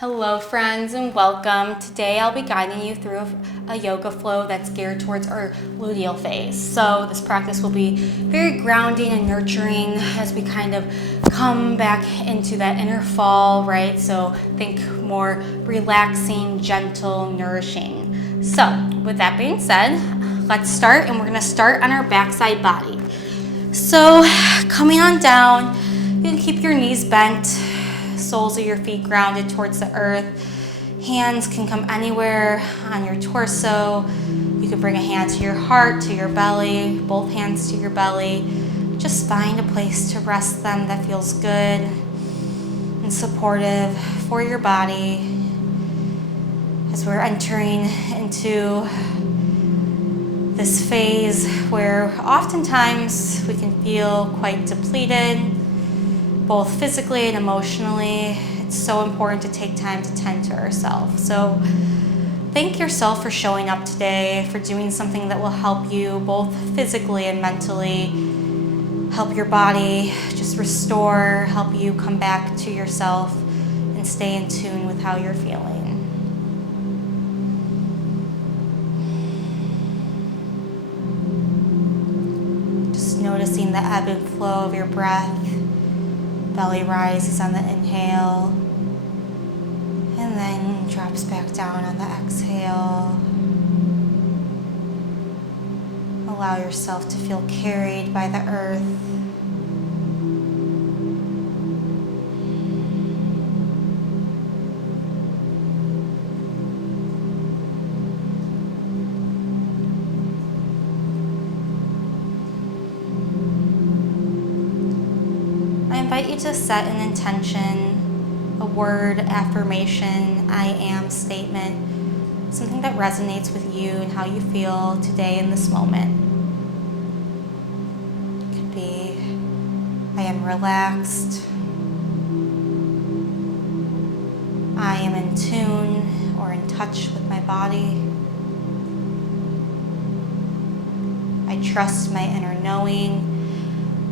Hello friends and welcome. Today I'll be guiding you through a yoga flow that's geared towards our luteal phase. So this practice will be very grounding and nurturing as we kind of come back into that inner fall, right? So think more relaxing, gentle, nourishing. So with that being said, let's start, and we're gonna start on our backside body. So coming on down, you can keep your knees bent, soles of your feet grounded towards the earth. Hands can come anywhere on your torso. You can bring a hand to your heart, to your belly, both hands to your belly. Just find a place to rest them that feels good and supportive for your body as we're entering into this phase where oftentimes we can feel quite depleted, both physically and emotionally. It's so important to take time to tend to ourselves. So thank yourself for showing up today, for doing something that will help you both physically and mentally, help your body just restore, help you come back to yourself and stay in tune with how you're feeling. Just noticing the ebb and flow of your breath. Belly rises on the inhale and then drops back down on the exhale. Allow yourself to feel carried by the earth. I invite you to set an intention, a word, affirmation, I am statement, something that resonates with you and how you feel today in this moment. It could be, I am relaxed, I am in tune or in touch with my body, I trust my inner knowing.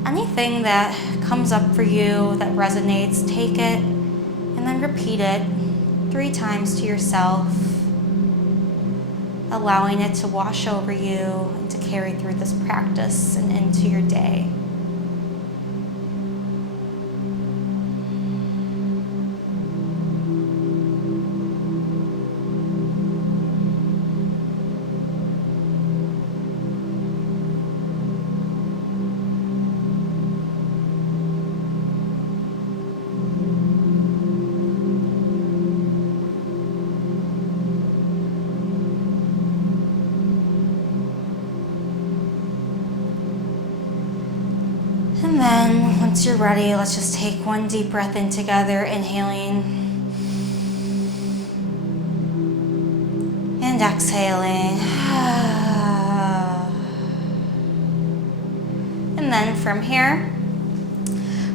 Anything that comes up for you that resonates, take it and then repeat it 3 times to yourself, allowing it to wash over you and to carry through this practice and into your day. And then once you're ready, let's just take one deep breath in together, inhaling and exhaling. And then from here,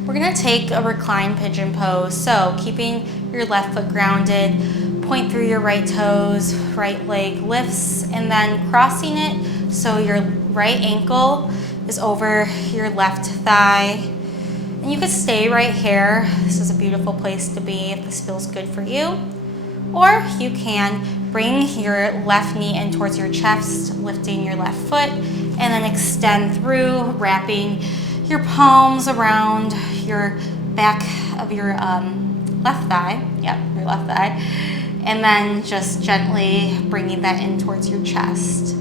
we're gonna take a reclined pigeon pose. So keeping your left foot grounded, point through your right toes, right leg lifts, and then crossing it so your right ankle is over your left thigh. And you could stay right here. This is a beautiful place to be if this feels good for you. Or you can bring your left knee in towards your chest, lifting your left foot, and then extend through, wrapping your palms around your back of your left thigh. Yep, your left thigh. And then just gently bringing that in towards your chest.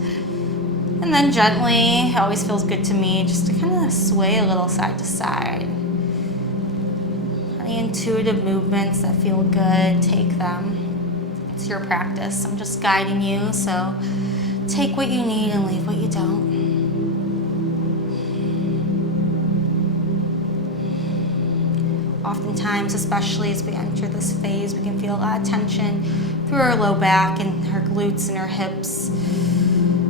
And then gently, it always feels good to me just to kind of sway a little side to side. Any intuitive movements that feel good, take them. It's your practice. I'm just guiding you, so take what you need and leave what you don't. Oftentimes, especially as we enter this phase, we can feel a lot of tension through our low back and our glutes and our hips.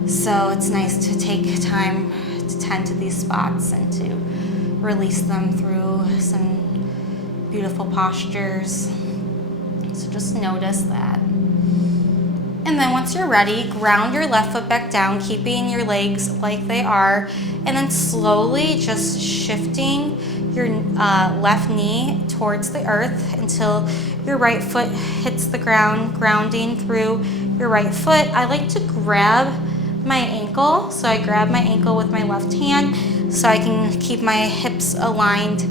So it's nice to take time to tend to these spots and to release them through some beautiful postures. So just notice that. And then once you're ready, ground your left foot back down, keeping your legs like they are, and then slowly just shifting your left knee towards the earth until your right foot hits the ground, grounding through your right foot. I like to grab my ankle. So I grab my ankle with my left hand so I can keep my hips aligned.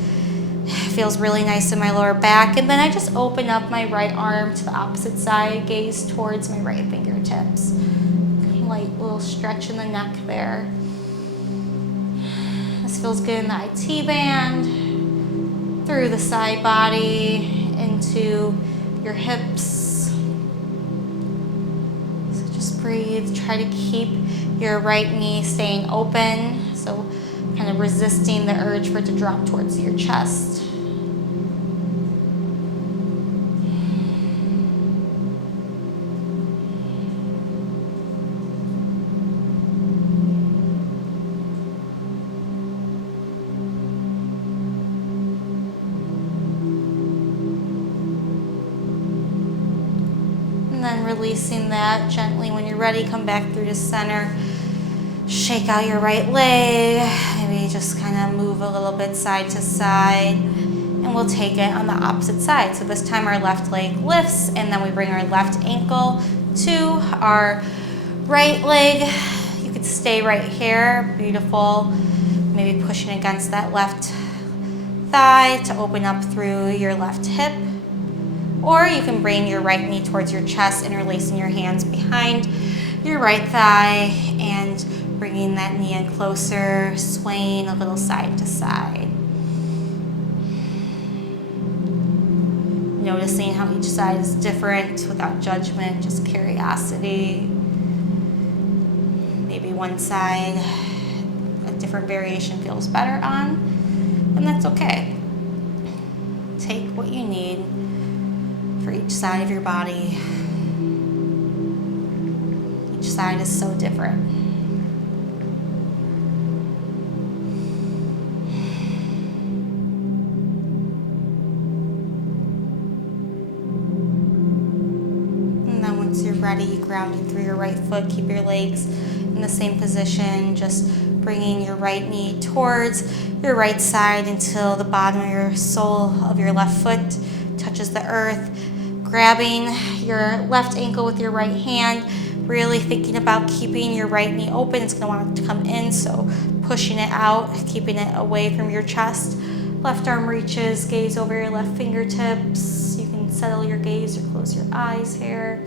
Feels really nice in my lower back. And then I just open up my right arm to the opposite side, gaze towards my right fingertips. Light little stretch in the neck there. This feels good in the IT band, through the side body, into your hips. So just breathe. Try to keep your right knee staying open. So kind of resisting the urge for it to drop towards your chest. And then releasing that gently. When you're ready, come back through to center. Shake out your right leg. Maybe just kind of move a little bit side to side. And we'll take it on the opposite side. So this time our left leg lifts, and then we bring our left ankle to our right leg. You could stay right here. Beautiful. Maybe pushing against that left thigh to open up through your left hip. Or you can bring your right knee towards your chest, interlacing your hands behind your right thigh and bringing that knee in closer, swaying a little side to side. Noticing how each side is different without judgment, just curiosity. Maybe one side, a different variation feels better on, and that's okay. Take what you need for each side of your body. Each side is so different. And then once you're ready, grounding through your right foot, keep your legs in the same position, just bringing your right knee towards your right side until the bottom of your sole of your left foot touches the earth. Grabbing your left ankle with your right hand, really thinking about keeping your right knee open. It's going to want to come in, so pushing it out, keeping it away from your chest. Left arm reaches, gaze over your left fingertips. You can settle your gaze or close your eyes here.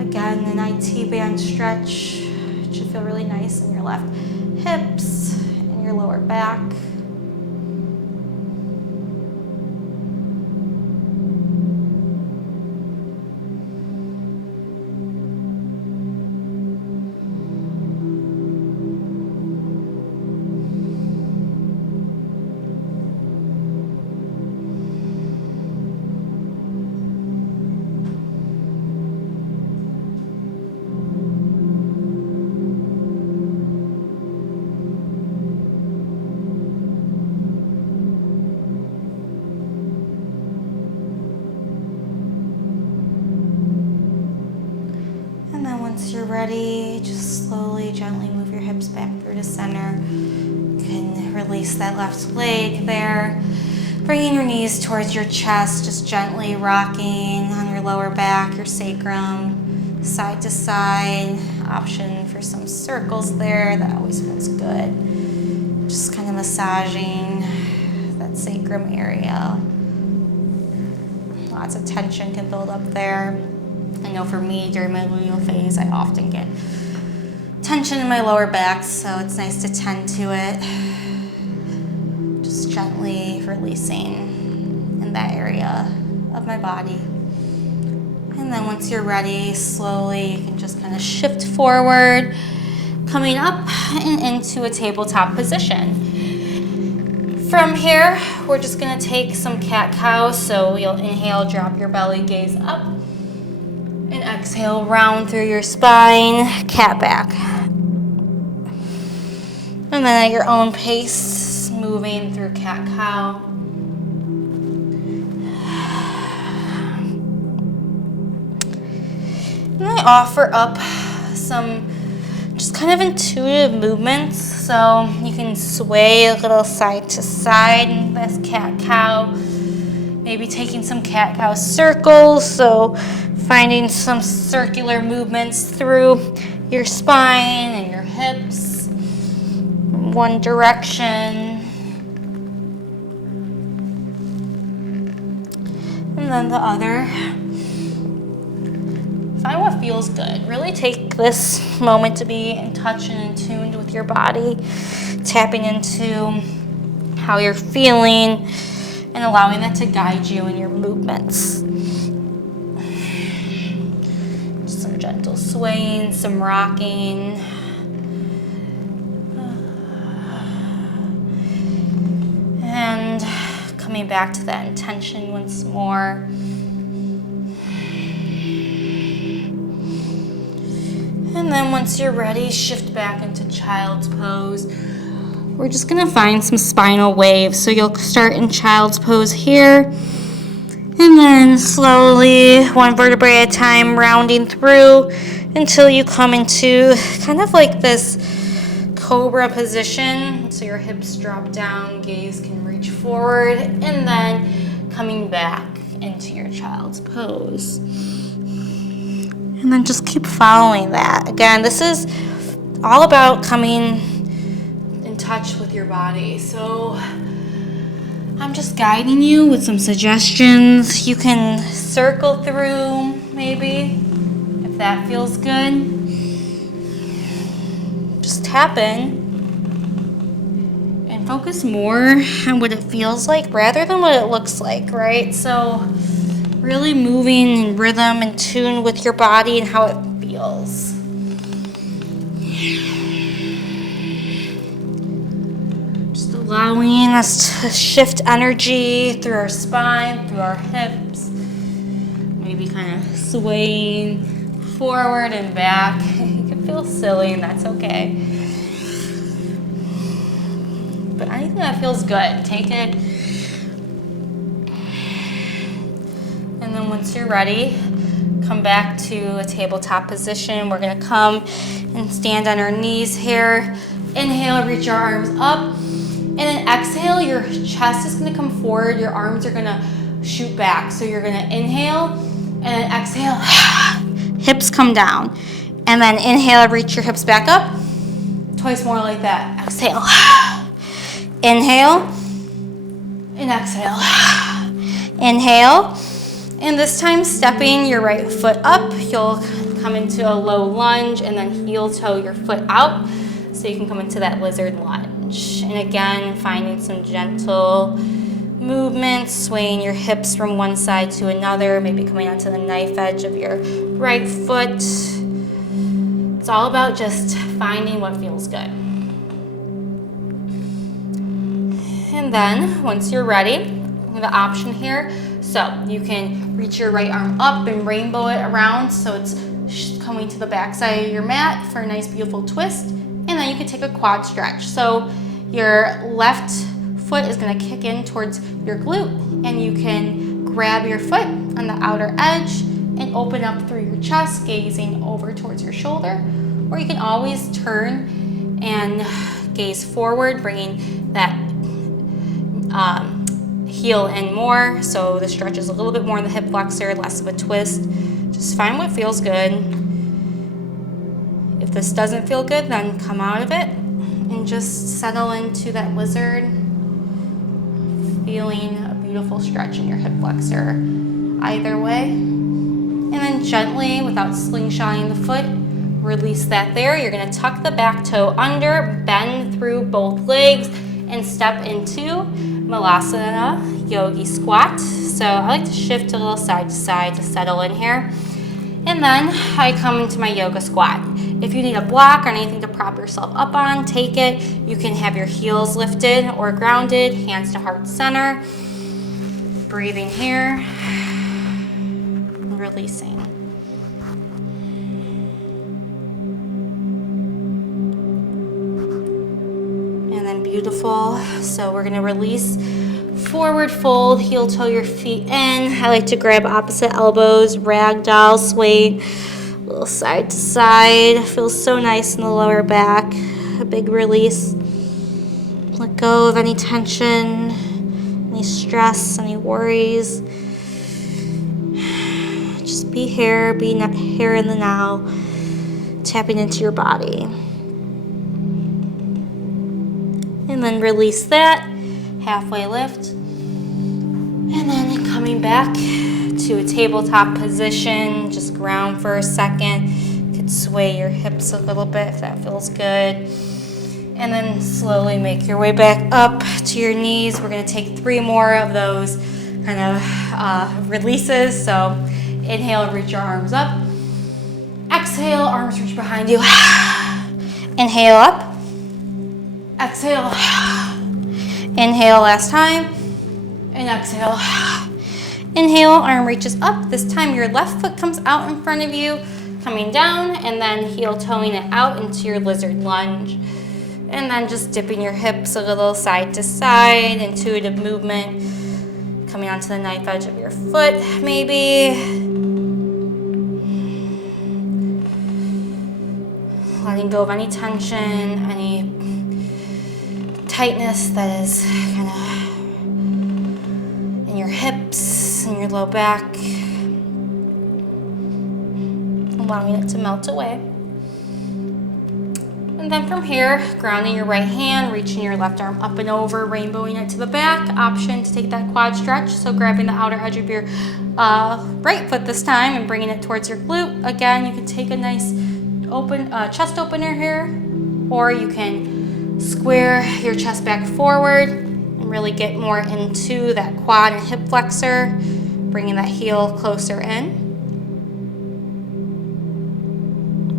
Again, an IT band stretch. It should feel really nice in your left hips and your lower back. Once you're ready, just slowly, gently move your hips back through to center. You can release that left leg there. Bringing your knees towards your chest, just gently rocking on your lower back, your sacrum, side to side. Option for some circles there, that always feels good. Just kind of massaging that sacrum area. Lots of tension can build up there. I know for me, during my luteal phase, I often get tension in my lower back, so it's nice to tend to it. Just gently releasing in that area of my body. And then once you're ready, slowly, you can just kind of shift forward, coming up and into a tabletop position. From here, we're just gonna take some cat-cow, so you'll inhale, drop your belly, gaze up. And exhale, round through your spine, cat back. And then at your own pace, moving through cat-cow. And I offer up some just kind of intuitive movements. So you can sway a little side to side in this cat-cow. Maybe taking some cat-cow circles, so finding some circular movements through your spine and your hips, one direction, and then the other. Find what feels good. Really take this moment to be in touch and in tune with your body, tapping into how you're feeling and allowing that to guide you in your movements. Just some gentle swaying, some rocking. And coming back to that intention once more. And then once you're ready, shift back into child's pose. We're just gonna find some spinal waves. So you'll start in child's pose here, and then slowly, one vertebrae at a time, rounding through until you come into kind of like this cobra position. So your hips drop down, gaze can reach forward, and then coming back into your child's pose. And then just keep following that. Again, this is all about coming in touch with your body. So I'm just guiding you with some suggestions. You can circle through, maybe, if that feels good. Just tap in and focus more on what it feels like rather than what it looks like, right? So really moving in rhythm and tune with your body and how it feels. Just allowing us to shift energy through our spine, through our hips. Maybe kind of swaying forward and back. You can feel silly, and that's okay. But anything that feels good, take it. And then once you're ready, come back to a tabletop position. We're gonna come and stand on our knees here. Inhale, reach your arms up. And then exhale, your chest is gonna come forward. Your arms are gonna shoot back. So you're gonna inhale, and then exhale, hips come down. And then inhale, reach your hips back up. Twice more like that. Exhale. Inhale, and exhale. Inhale. And this time, stepping your right foot up, you'll come into a low lunge and then heel toe your foot out so you can come into that lizard lunge. And again, finding some gentle movements, swaying your hips from one side to another, maybe coming onto the knife edge of your right foot. It's all about just finding what feels good. And then, once you're ready, we have an option here. So you can reach your right arm up and rainbow it around so it's coming to the back side of your mat for a nice beautiful twist. And then you can take a quad stretch. So your left foot is going to kick in towards your glute, and you can grab your foot on the outer edge and open up through your chest, gazing over towards your shoulder. Or you can always turn and gaze forward, bringing that heel in more, so the stretch is a little bit more in the hip flexor, less of a twist. Just find what feels good. If this doesn't feel good, then come out of it and just settle into that lizard, feeling a beautiful stretch in your hip flexor either way. And then gently, without slingshotting the foot, release that there. You're going to tuck the back toe under, bend through both legs, and step into Malasana Yogi Squat. So I like to shift a little side to side to settle in here. And then I come into my yoga squat. If you need a block or anything to prop yourself up on, take it. You can have your heels lifted or grounded, hands to heart center. Breathing here, and releasing. Beautiful. So we're going to release, forward fold, heel toe your feet in. I like to grab opposite elbows, ragdoll, sway a little side to side. Feels so nice in the lower back. A big release. Let go of any tension. And any stress, any worries. Just be here in the now, tapping into your body. And then release that, halfway lift. And then coming back to a tabletop position, just ground for a second. You could sway your hips a little bit if that feels good. And then slowly make your way back up to your knees. We're gonna take 3 more of those kind of releases. So inhale, reach your arms up. Exhale, arms reach behind you. Inhale up. Exhale. Inhale last time. And exhale. Inhale, arm reaches up. This time your left foot comes out in front of you, coming down, and then heel toeing it out into your lizard lunge. And then just dipping your hips a little side to side, intuitive movement, coming onto the knife edge of your foot, maybe. Letting go of any tension, any tightness that is kind of in your hips and your low back. Allowing it to melt away. And then from here, grounding your right hand, reaching your left arm up and over, rainbowing it to the back. Option to take that quad stretch. So grabbing the outer edge of your right foot this time and bringing it towards your glute. Again, you can take a nice open chest opener here, or you can square your chest back forward and really get more into that quad and hip flexor, bringing that heel closer in.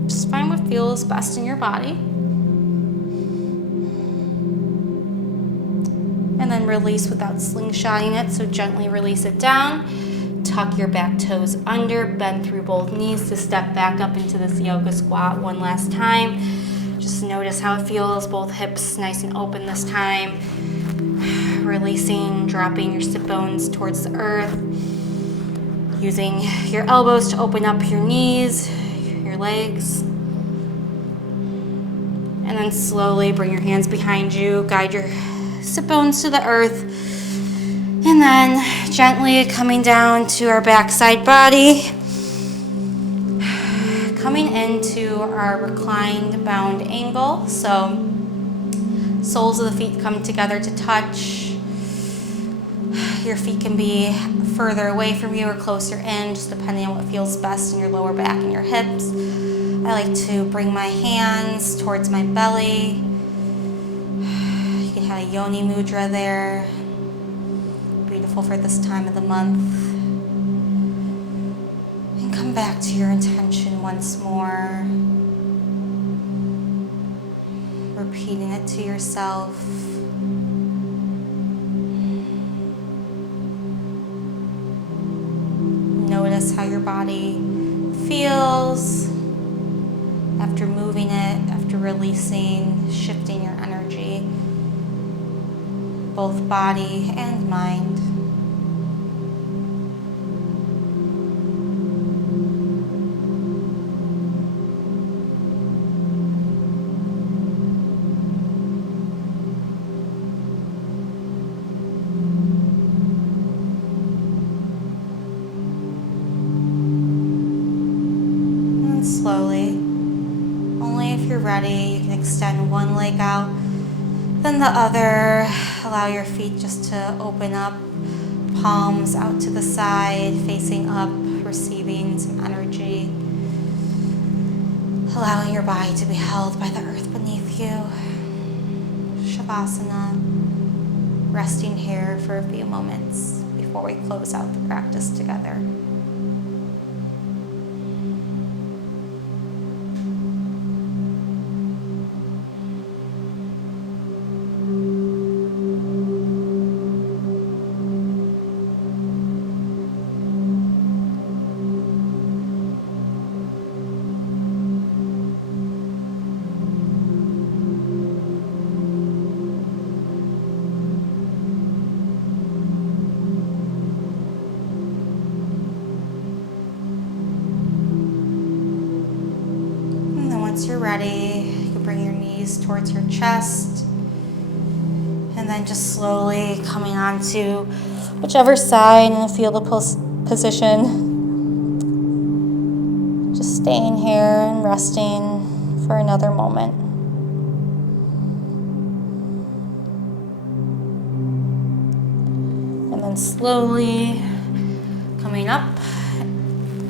Just find what feels best in your body. And then release without slingshotting it, so gently release it down. Tuck your back toes under, bend through both knees to step back up into this yoga squat one last time. Just notice how it feels, both hips nice and open this time. Releasing, dropping your sit bones towards the earth. Using your elbows to open up your knees, your legs. And then slowly bring your hands behind you, guide your sit bones to the earth. And then gently coming down to our backside body. Coming into our reclined bound angle. So soles of the feet come together to touch. Your feet can be further away from you or closer in, just depending on what feels best in your lower back and your hips. I like to bring my hands towards my belly. You can have a yoni mudra there. Beautiful for this time of the month. And come back to your intention once more. Repeating it to yourself. Notice how your body feels after moving it, after releasing, shifting your energy, both body and mind. Slowly, only if you're ready, you can extend one leg out, then the other. Allow your feet just to open up, palms out to the side, facing up, receiving some energy. Allowing your body to be held by the earth beneath you. Savasana, resting here for a few moments before we close out the practice together. Once you're ready, you can bring your knees towards your chest and And then just slowly coming onto whichever side in the fetal position. Just staying here and resting for another moment. And then slowly coming up,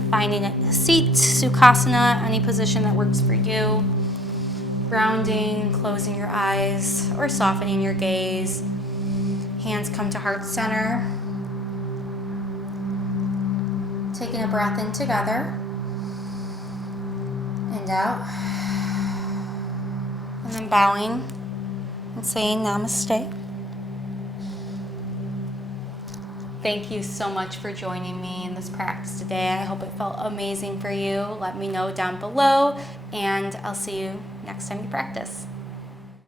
finding a seat, Sukhasana, any position that works for you. Grounding, closing your eyes or softening your gaze. Hands come to heart center. Taking a breath in together and out. And then bowing and saying namaste. Thank you so much for joining me in this practice today. I hope it felt amazing for you. Let me know down below, and I'll see you next time you practice.